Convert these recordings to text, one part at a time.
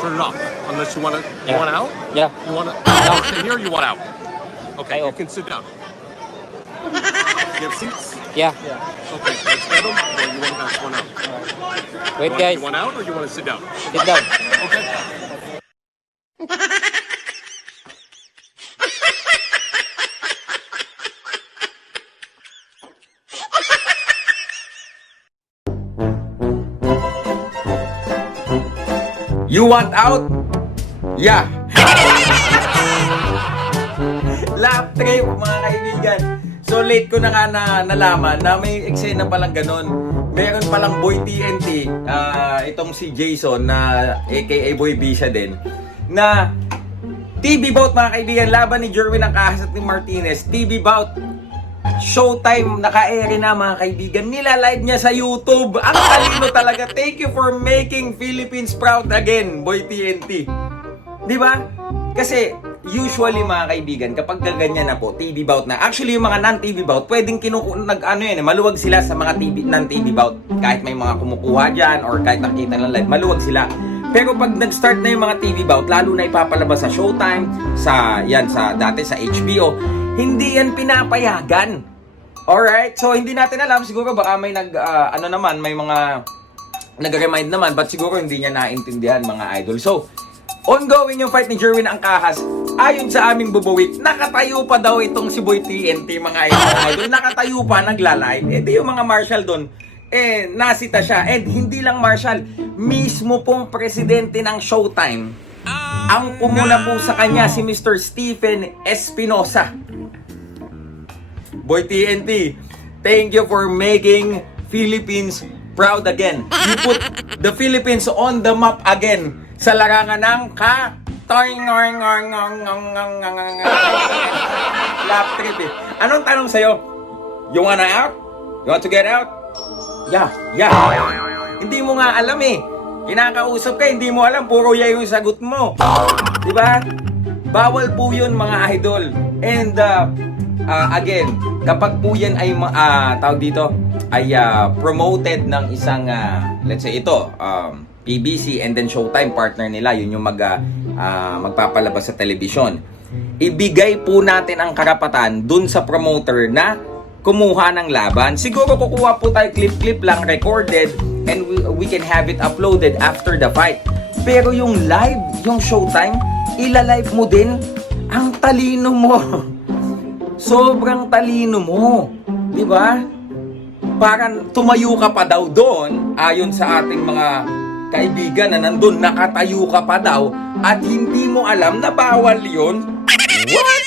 turn it off. Unless you want to, you Yeah. want out? Yeah. You want to stay here or you want out? Okay, I you hope. can sit down. You have seats? Yeah. Okay, let's get them, or you want to one out? Wait, you want, guys. You want out or you want to sit down? Sit down. Okay. You want out? Yeah. Lap trip, mga kaibigan. So late ko na nga na nalaman na may eksena palang ganun. Meron palang Boy TNT, ah, itong si Jason na aka Boy Bisha din, na TV bout mga kaibigan, laban ni Jerwin ang kahas at ni Martinez. TV bout, Showtime, naka-ere na mga kaibigan. Nila-live niya sa YouTube. Ang talino talaga. Thank you for making Philippines proud again, Boy TNT. Di ba? Kasi usually mga kaibigan, kapag ganyan na po, TV bout na. Actually, yung mga non-TV bout, pwedeng kinuku nag ano yan, eh, maluwag sila sa mga TV non-TV bout. Kahit may mga kumukuha diyan or kahit nakita lang live, maluwag sila. Pero pag nag-start na yung mga TV bout, lalo na ipapalabas sa Showtime, sa yan sa dati sa HBO, hindi yan pinapayagan. Alright, so hindi natin alam siguro baka may nag ah, ano naman, may mga nag-remind naman but siguro hindi niya naintindihan mga idol. So, ongoing yung fight ni Jerwin Angkahas. Ayon sa aming bubawik, nakatayo pa daw itong si Boy TNT mga idol. Nakatayo pa, nagla-live. Eh di yung mga marshal doon, eh nasita siya. And hindi lang marshal, mismo pong presidente ng Showtime. Ang pumuna po sa kanya si Mr. Stephen Espinosa. Boy TNT, thank you for making Philippines proud again. You put the Philippines on the map again sa larangan ng ka. Lap trip eh. Anong tanong sa'yo? You wanna out? You want to get out? Yeah, yeah. Hindi mo nga alam eh. Kinakausap ka, hindi mo alam, puro yeah yung sagot mo. Di ba? Bawal po yun mga idol. And uh, uh, again, kapag po yan ay ah, tawag dito, ay ah, promoted ng isang, ah, let's say ito, um, PBC and then Showtime partner nila, yun yung mag, ah, magpapalabas sa telebisyon. Ibigay po natin ang karapatan dun sa promoter na kumuha ng laban. Siguro kukuha po tayo clip-clip lang recorded and we, we can have it uploaded after the fight. Pero yung live, yung showtime, ila-live mo din ang talino mo. Sobrang talino mo. Di ba? Parang tumayo ka pa daw doon ayon sa ating mga kaibigan na nandun nakatayo ka pa daw at hindi mo alam na bawal yun. What?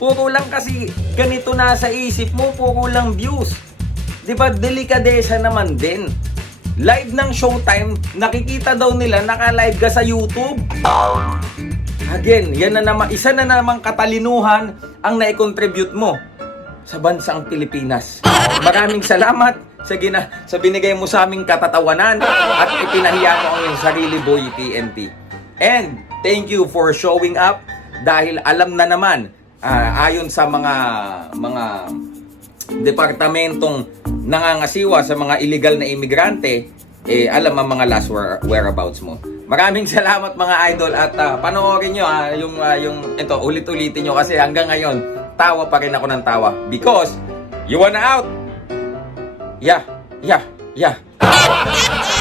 Puro lang kasi ganito na sa isip mo, puro lang views. Di ba, delikadesa naman din. Live ng Showtime, nakikita daw nila naka-live ka sa YouTube. Again, yan na naman, isa na namang katalinuhan ang nai-contribute mo sa bansang Pilipinas. Maraming salamat sa gina sa binigay mo sa aming katatawanan at ipinahiya mo ang iyong sarili boy TNT. And thank you for showing up dahil alam na naman ah, ayon sa mga mga departamentong nangangasiwa sa mga illegal na imigrante, eh, alam ang mga last where- whereabouts mo. Maraming salamat mga idol at ah, panoorin nyo ah, yung, ah, yung ito, ulit-ulitin nyo kasi hanggang ngayon, tawa pa rin ako ng tawa because you wanna out? Yeah, yeah, yeah.